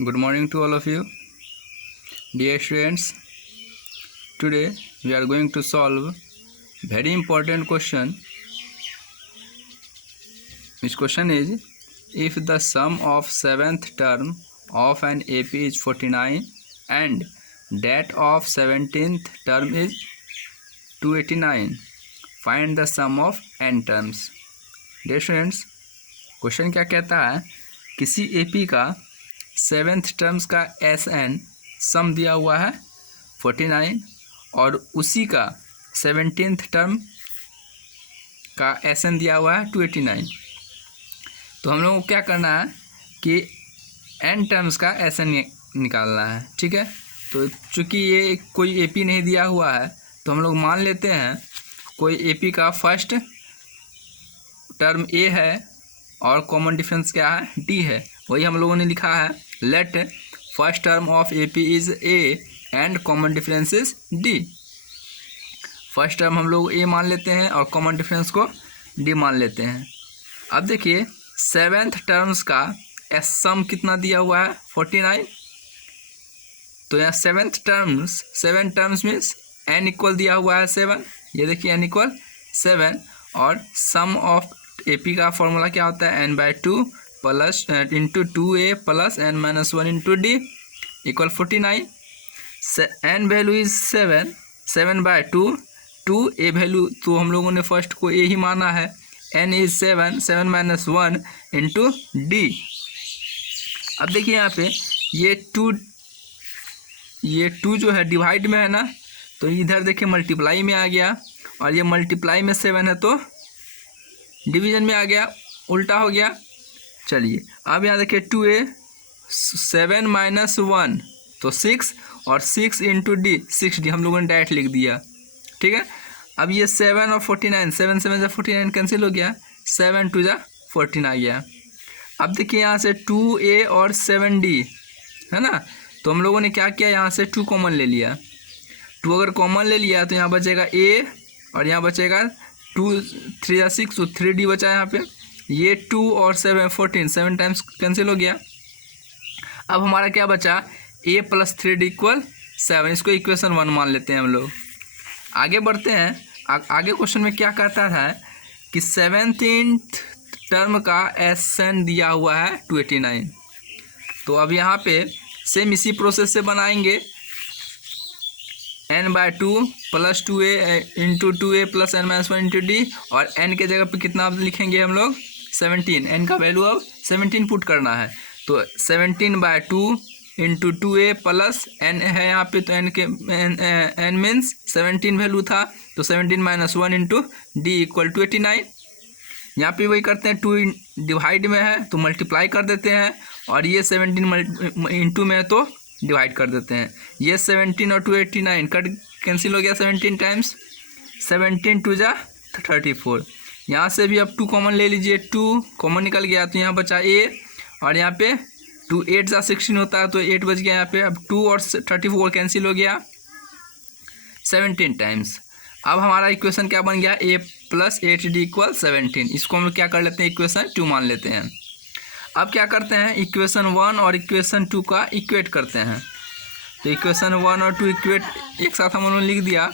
Good morning to all of you. Dear students, today we are going to solve very important question. This question is, if the sum of 7th term of an AP is 49 and that of 17th term is 289, find the sum of n terms. Dear students, question क्या कहता है, किसी AP का 7th terms का SN सम दिया हुआ है 49 और उसी का 17th टर्म का SN दिया हुआ है 289। तो हम लोगों को क्या करना है कि n टर्म्स का SN निकालना है। ठीक है, तो चूँकि ये कोई AP नहीं दिया हुआ है तो हम लोग मान लेते हैं कोई AP का फर्स्ट टर्म A है और कॉमन डिफरेंस क्या है, D है। वही हम लोगों ने लिखा है, let first term of AP is A and common difference is D। First term हम लोग A मान लेते हैं और कॉमन डिफरेंस को D मान लेते हैं। अब देखिए 7th टर्म्स का सम कितना दिया हुआ है 49। तो यहाँ 7 टर्म्स मीन्स n इक्वल दिया हुआ है 7। ये देखिए n इक्वल 7 और सम ऑफ AP का फॉर्मूला क्या होता है, n/2 plus into 2a plus n-1 into d equal 49। n value is 7/2, 2a value तो हम लोगों ने फर्स्ट को a ही माना है, n इज 7 इंटू d। अब देखिए यहाँ पे ये 2 जो है डिवाइड में है ना, तो इधर देखिए मल्टीप्लाई में आ गया और ये मल्टीप्लाई में 7 है तो डिवीजन में आ गया, उल्टा हो गया। चलिए अब यहाँ देखिए 2a 7 - 1 तो 6 और 6 इंटू d 6d हम लोगों ने डायरेक्ट लिख दिया। ठीक है, अब ये 7 और 49, 7 7 49 कैंसिल हो गया, 7 2 14 आ गया। अब देखिए यहाँ से 2a और 7d है ना, तो हम लोगों ने क्या किया, यहाँ से 2 कॉमन ले लिया। 2 अगर कॉमन ले लिया तो यहाँ बचेगा a और यहाँ बचेगा 2 3 6 तो 3d बचा यहाँ पे। ये 2 और 7 14, 7 टाइम्स कैंसिल हो गया। अब हमारा क्या बचा, a + 3d = 7। इसको इक्वेशन 1 मान लेते हैं हम लोग। आगे बढ़ते हैं। आगे क्वेश्चन में क्या कहता है कि 17th टर्म का SN दिया हुआ है 289। तो अब यहाँ पे सेम इसी प्रोसेस से बनाएंगे, n/2 plus 2a into 2a plus n-1 into d और n के जगह पे कितना लिखेंगे हम लोग 17। n का वैल्यू अब 17 पुट करना है, तो 17/2 इंटू 2a प्लस n है यहाँ पे, तो n के n मीन्स 17 वैल्यू था, तो 17 - 1 इंटू d = 289। यहाँ पे वही करते हैं, 2 डिवाइड में है तो मल्टीप्लाई कर देते हैं और ये 17 इंटू में है तो डिवाइड कर देते हैं। ये 17 और 289 कट कैंसिल हो गया 17 टाइम्स, 17 2 34। यहाँ से भी अब 2 कॉमन ले लीजिए, 2 कॉमन निकल गया तो यहाँ बचा a और यहाँ पे 2 8 16 होता है तो 8 बच गया यहाँ पे। अब 2 और 34 कैंसिल हो गया 17 टाइम्स। अब हमारा इक्वेशन क्या बन गया, a + 8d = 17। इसको हम क्या कर लेते हैं, इक्वेशन 2 मान लेते हैं। अब क्या करते हैं, इक्वेशन 1 और इक्वेशन 2 का इक्वेट करते हैं। तो इक्वेशन 1 और 2 इक्वेट एक साथ हम उन्होंने लिख दिया।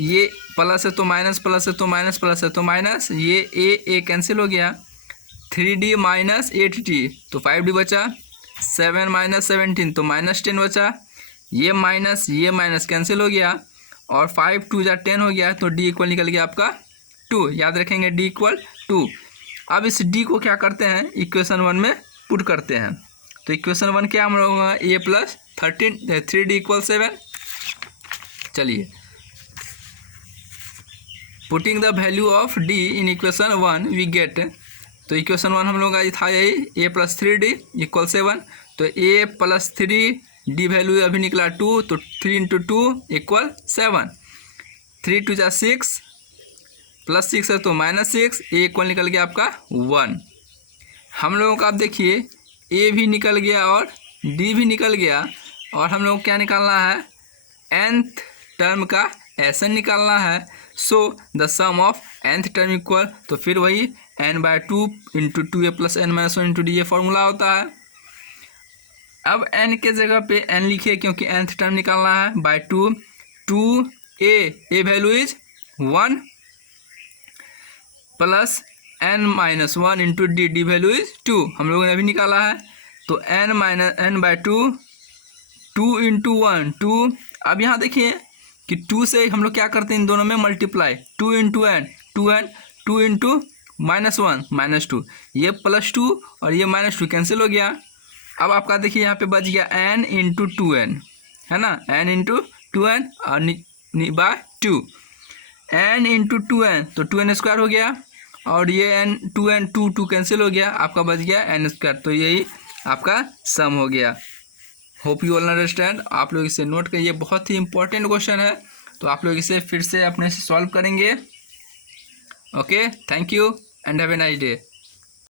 ये प्लस है तो माइनस, प्लस है तो माइनस, प्लस है तो माइनस, ये a कैंसिल हो गया। 3d - 8d तो 5d बचा, 7 - 17 तो -10 बचा। ये माइनस कैंसिल हो गया और 5 2 10 हो गया, तो d इक्वल निकल गया आपका 2। याद रखेंगे d = 2। अब इस d को क्या करते हैं, इक्वेशन 1 में पुट करते हैं। तो इक्वेशन 1 क्या हम लोग a + 3d = 7। चलिए, putting the value of d in equation 1 we get. तो इक्वेशन 1 हम लोग का था यही, a + 3d = 7। तो a + 3d वैल्यू अभी निकला 2, तो 3 × 2 = 7। 3 2 6 प्लस 6 है तो -6, a इक्वल निकल गया आपका 1। हम लोगों का अब देखिए a भी निकल गया और d भी निकल गया और हम लोग क्या निकालना है, nth टर्म का SN निकालना है। So the sum of nth term equal, तो फिर वही n/2 into 2a plus n-1 into d ये फॉर्मूला होता है। अब n के जगह पे n लिखिए क्योंकि nth टर्म निकालना है by 2 2a value is 1 plus n minus 1 into d value is 2 हम लोगों ने अभी निकाला है। तो n minus n by 2 2 into 1 2। अब यहाँ देखिए कि 2 से हम लोग क्या करते हैं इन दोनों में मल्टीप्लाई 2 इंटू n 2 इंटू -1 -2 ये +2 और ये -2 कैंसिल हो गया। अब आपका देखिए यहाँ पे बच गया n इंटू 2n है ना n इंटू 2n और बाय 2 n इंटू 2n तो 2n स्क्वायर हो गया और ये n 2n 2 कैंसिल हो गया आपका बच गया n स्क्वायर। तो यही आपका सम हो गया। Hope you all understand. आप लोग इसे नोट करिए बहुत ही इंपॉर्टेंट क्वेश्चन है। तो आप लोग इसे फिर से अपने से सॉल्व करेंगे। Okay thank you and have a nice day.